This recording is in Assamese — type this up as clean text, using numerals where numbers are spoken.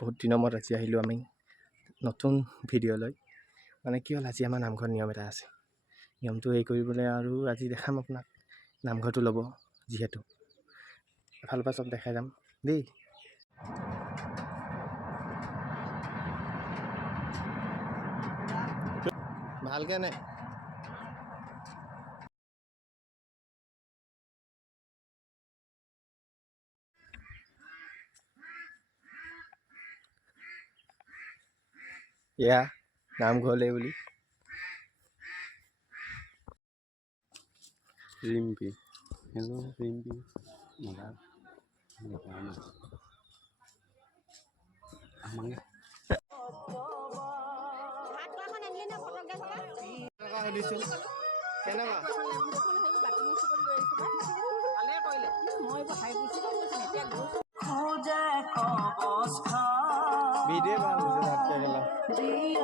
বহুত দিনৰ মূৰত আজি আহিলোঁ আমি নতুন ভিডিঅ' লৈ। মানে কি হ'ল, আজি আমাৰ নামঘৰত নিয়ম এটা আছে। নিয়মটো এই কৰিবলৈ আৰু আজি দেখাম আপোনাক। নামঘৰটো ল'ব যিহেতু, এফালৰ পৰা চব দেখাই যাম দেই। ভালকৈ নে? এয়া নামঘৰলৈ বুলি ৰিম্পি, হেল্ল' ৰিম্পি, ভিডিঅ'